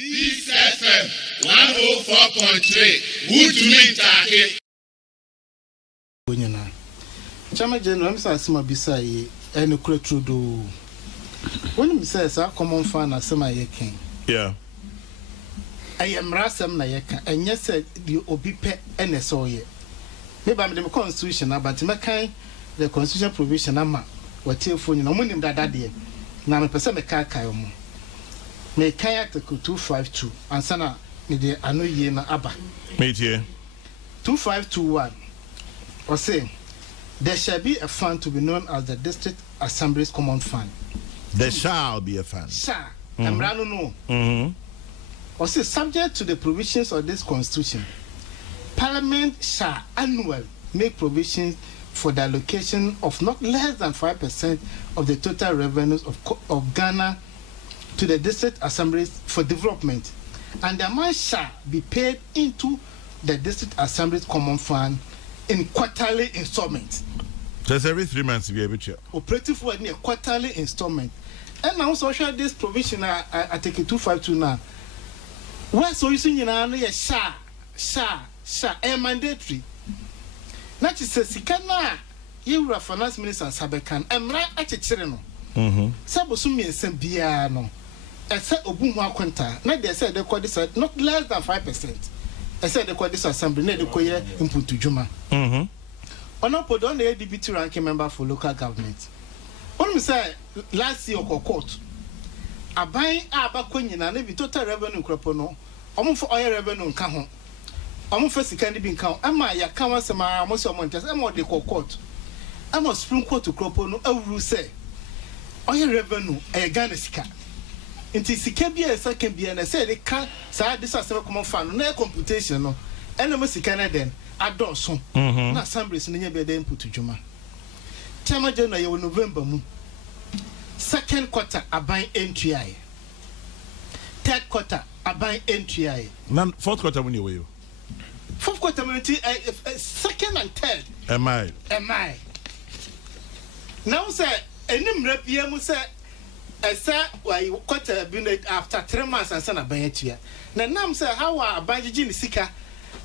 Peace FM 104.3. Utumi Take. Chama General Mr. Asima Bisai and Ukretrudo. When he says, I come on fan as Sama Yakin. Yeah. I am Rasam Nayaka, and yes, said the Obipe and a soye. Maybe I'm the constitution, but Makai, the constitution provision, Ama, what your phone, no money that day. Now, a person a car kayomo. May kayak the 252 and Sana, the Anu Yena Abba. Mate here. 2521. Or say, there shall be a fund to be known as the District Assembly's Common Fund. There shall be a fund. Shall. No. Or say, subject to the provisions of this Constitution, Parliament shall annually make provisions for the allocation of not less than 5% of the total revenues of Ghana to the District Assemblies for development, and the amount shall be paid into the District Assembly's Common Fund in quarterly installments. Just every 3 months to be able to. Operative word near quarterly installment. And now social this provision I take it 252 now. Where so you see you know sha mandatory. Not just say sikana you finance minister Sabekan emra achichere no. Sabo so me nsem bia no. Ese obu ho akwenta na they say they call this not less than 5%. I said they call this assembly na they call here input to juma. Onopodo on the ADBT ranking member for local government. When we say last year court, a buying abakwenyi na be total revenue crop no, for oil revenue nka ho. For second bin count. Ama ya kan wasema most of months. Ama de court. Ama Supreme Court to crop no rule say oil revenue Ghana sika. Inti sika bia second bia na say they can say this assembly common fund no computation no. Eno sika na den adọsọ na assemblies no nya be dey input dwuma tema je na ye November mu second quarter aban NTI third quarter aban NTI Nan fourth quarter when you were fourth quarter second and third am I now say enim rapia mu say esa why quarter been after 3 months and sana ban atua na nam say how aban gigi ni sika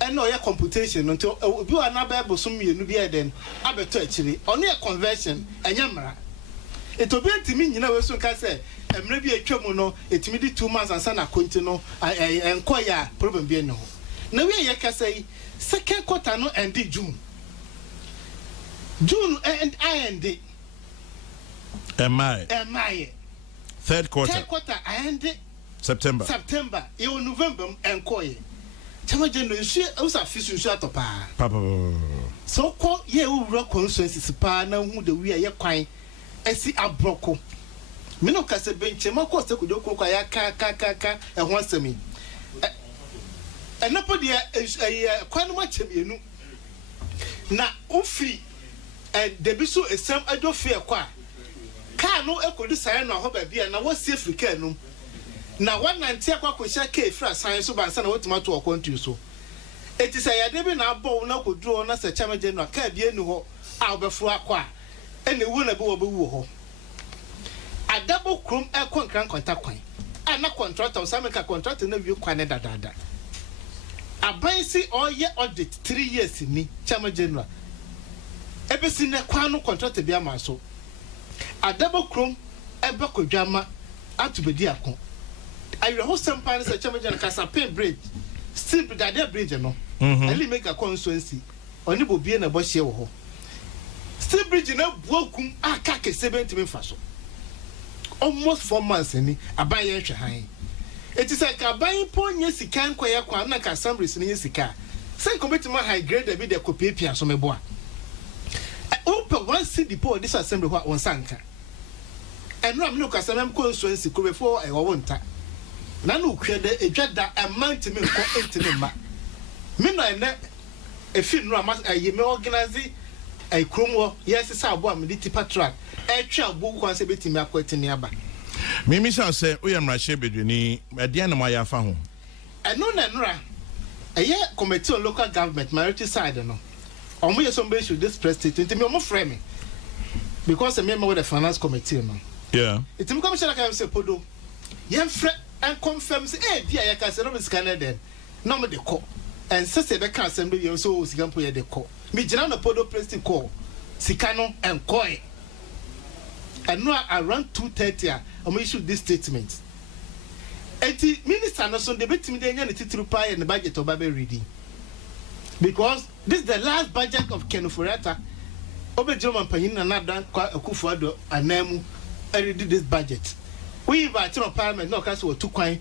and no computation until you are not able to me and then abeto actually only a conversion and yamra. It will be to me, you know, so can say, and maybe a tremono, it may be 2 months and sana continue and quite problem be no. Now we can say second quarter no and June and I and am I third quarter and September you November and Koye. Chama General, you also fish you shut up. Papa. So call ye rock consensus pa na who the we are quine and see a broco. Mino Casa bench, Mako could do cook a and once to me. And nobody is a quite much of you. Now, Ufi and the Bisu is some I don't fear qua. Car no echo this I know how be and I was safe we can. Now, one night, I shall care for science so by son of what to account to so. It is a debut now, bow now could draw on us a chama general, can't be no out before aqua, and the winner go over. A double chrome air contact coin. I'm not contractor, some contract in the view Canada. A bicy all year audit 3 years in me, chama general. Ever seen a quano contract to be a maso. A double chrome, a buckle jammer, out to be diacon. I will host some parents at Chamajan Casape Bridge. Still, but that bridge, no. Only make a constituency. Only will be in a bush here. Still, bridge in a broken, a cack 70 faso. Almost 4 months in a buy high. It is like a buying point, yes, he can't quite like a assembly in his car. Say, commit to my high grade, a bit of copy, so my boy. I open one city depot this assembly on Sanka. And Ram look as I'm constituency could before I won't. Nanu kwede ejada amount me ko entinema me no ene e fin no mas ayi me organize ai kromo yes say abo am di tipa track e twa abo ko se betimi akwetini aba me shall say we am rashe bedwini e de na ma ya fa ho eno na nra eye committee on local government minority side no omo ye some be should this president me omo frame me because me with the finance committee no yeah it me commissioner can say podo Yen fre and confirm say dia ya ka say no me sika na den no me de call and say be ka asem be so sika mpo ye de call me gina na podo president call sika no and call and no around 2:30 am issue this statement enti minister no so de betimi de nya ne titiri pa and budget obabe reading because this is the last budget of Ken Ofori-Atta German panyin na nadan kwa Akufo-Addo anamu read this budget we invite no parliament no case we two kwan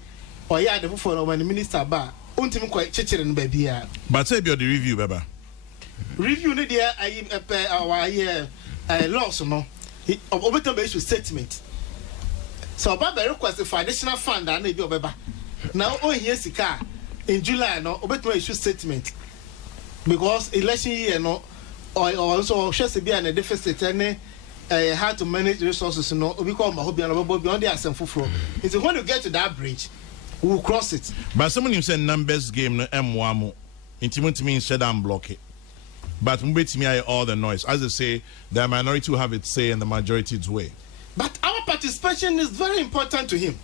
or ya de for when minister ba untimi kwa chechere no ba bia but say be the review baba review ne dia our laws no obeto be issue statement so baba request for additional fund and be obeba now o here sika in July no obeto issue statement because election year no or also share be an deficit and how to manage resources no obi call ma hobia no beyond the asem fufuro it's when you get to that bridge we will cross it but someone him say numbers game no M1 intimi shut down block it but mbetimi I all the noise as they say the minority will have its say and the majority's way but our participation is very important to him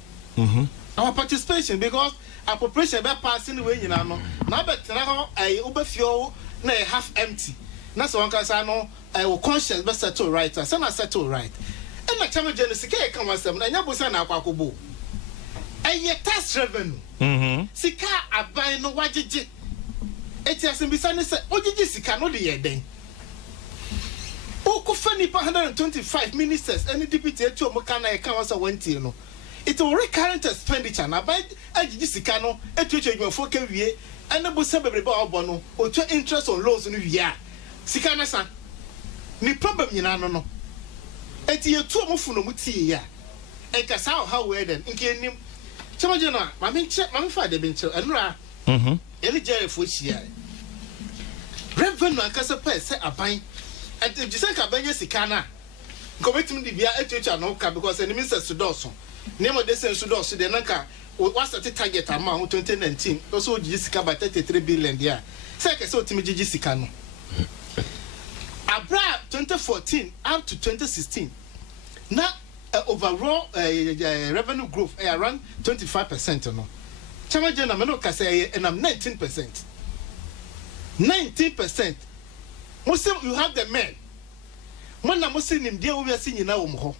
our participation because appropriation be passing way nyina no na betena ho obafio na half empty na so wanka sa no will conscience be settle right say na settle right and na chama genesis ke kan wasem na nya bosa na akwakobo tax revenue sika aban no wagege eti asembisa ne se ogege sika no de yeden okufa nipa 125 ministers any deputy etu omuka na kan wasa wanti no it will recurrent expenditure na by agege sika no etu adwumafo ka wie ene bosa bebrebe obo no otu interest on loans no wie a sika na sa ni problem nyina no eti etu omufu no mutie ya enka sa how we den nke nim chama jena mami fa de binche enura ele jere fo hia revenue akasa pa se aban and if you say ka banye sika na nkometim di bia etucha no ka because enemy says to doso name de sense to doso de nanka what's the target amount 2019 also gi sika by 33 billion there say ka say otimi gi sika no abra 2014 up to 2016 na overall revenue growth around 25% no chama jena me no ka say and I'm 19% Muslim you have the men when na Muslim nim dia we see nyina wo mo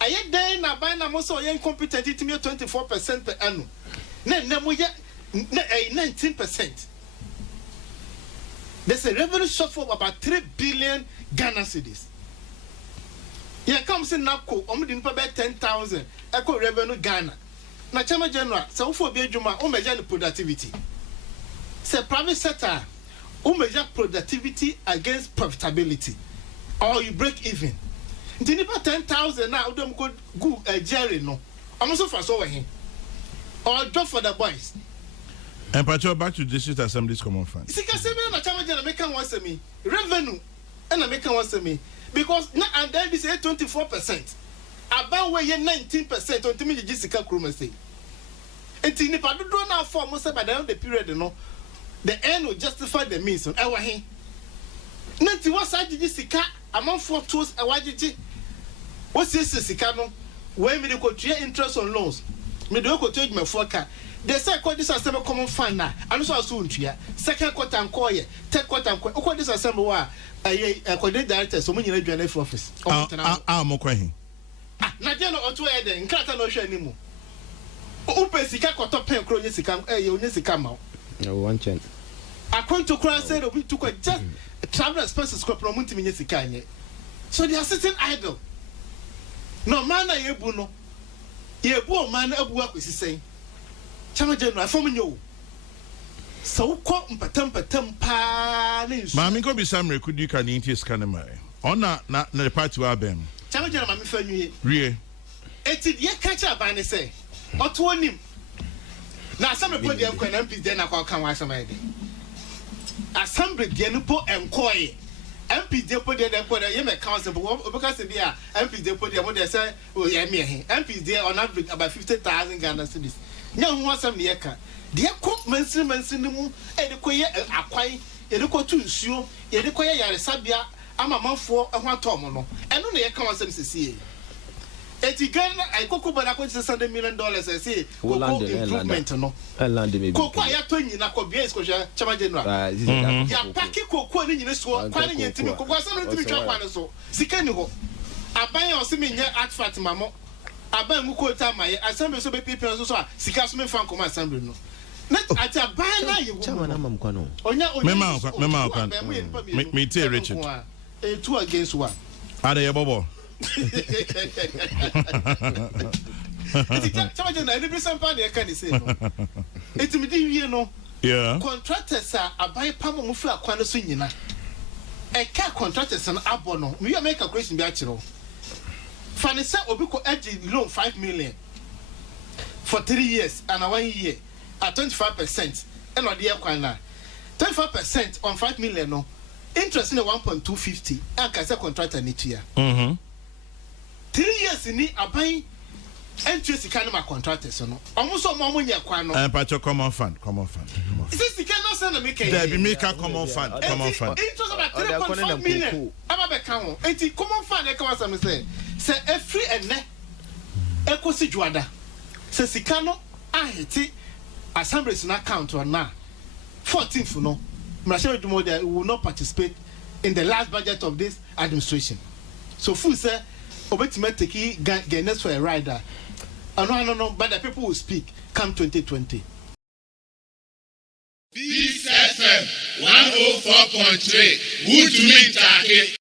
aye den na ban na mo so ye incompetent it me 24% per annum na mo ye 19%. There's a revenue shortfall of about 3 billion Ghana cedis. Here comes in Nako, only in about 10,000 eco revenue Ghana. Na chama general, so for be juma o measure productivity. Say private sector o measure productivity against profitability or you break even. Nti about 10,000 now dem go jerry no. I'm also for so we or job for the boys. And Patrol back to district assemblies common fund. Sika sebe na chama general make am once me revenue and I make am once me because na and then this 24%. About where 19% on timi gi sika kroma say. Enti nipa dodo na form say by the end of the period no the end will justify the means on ewa hin. Nanti wasa gi sika amanfo tools ewagigi. What's this sika no when me dey go to interest on loans. Me dey go to me for car. They say this assembly common fund na and so aso ntua second quarter nkoye third quarter nkoye this assembly wa coordinating director so mo nyina dwane for office mo kwahin na je no oto e den nkrata no hwe animu upe sika koto pen kro nye sika onye sika ma no one chance according to cross said we took just travel expenses ko promote me nye sika anye so they are sitting idle no man na yebu no yebu o man abu akwesi sen chama general from nyo so ko mpatam pa na nsu ma mi ko bi samre could you can inti scan mai ona na the party wa bem chama general ma mi fa nwie rie eti ye catch up and say oto onim na assembly po de enko na MPs de na kwa kan wa assembly de assembly de no po enkoye MPs de po de enko de ye me council but because be a MPs de po de mo de say o ye me he MPs de on average about 50,000 Ghana cedis nya ho asem ne yeka de ko mansin mu e de ko ye akwan e de ko tu nsuo e de ko ye yaresabia ama manfo ho atom no eno ne yeka wasem sesie Eti Ghana I koko bada ko $600 million I say koko improvement no. Land maybe. Koko ya to nyina ko bia iskoja chama general. Ya paki koko ni nyina so kwan ni ntimi koko asa no ntimi twa kwan so. Sika ni ho. Aban o se me nya artifact mamo. Aban mu ko ta maye assembly so be people so so sika so me fan ko assembly no. Net ati aban na ye wo. Chama na mam kwa no. Onya me tell Richard. 2 against 1. Ade ye bobo. Chama jena any person pa na ka ni say no. Etimi di wie no. Yeah. Contractors are abai pam mo fi akwa so nyina. E ka contractors na abo no. Me make calculation bi a kiro. Fanisa obi ko edge loan 5 million for 3 years and 1 year at 25%. And on the kwan na 25% on 5 million no. Interest in 1.250 and can say contractor ni tia. 3 years ni abai interest can ma contractors no. Almost so mo nya kwan no. And patch common fund. This the can not send a make. There be make a common fund. Interest about 3.5 million. Aba be kan. Enti common fund e ka wasa me say every ene ekosi juada. Say sika no aheti assembly's na account or na 14th no. Mrashe Dumodia will not participate in the last budget of this administration. So full say obetime take Guinness for a rider. No, but the people will speak come 2020. Peace FM 104.3. Good to meet Taki.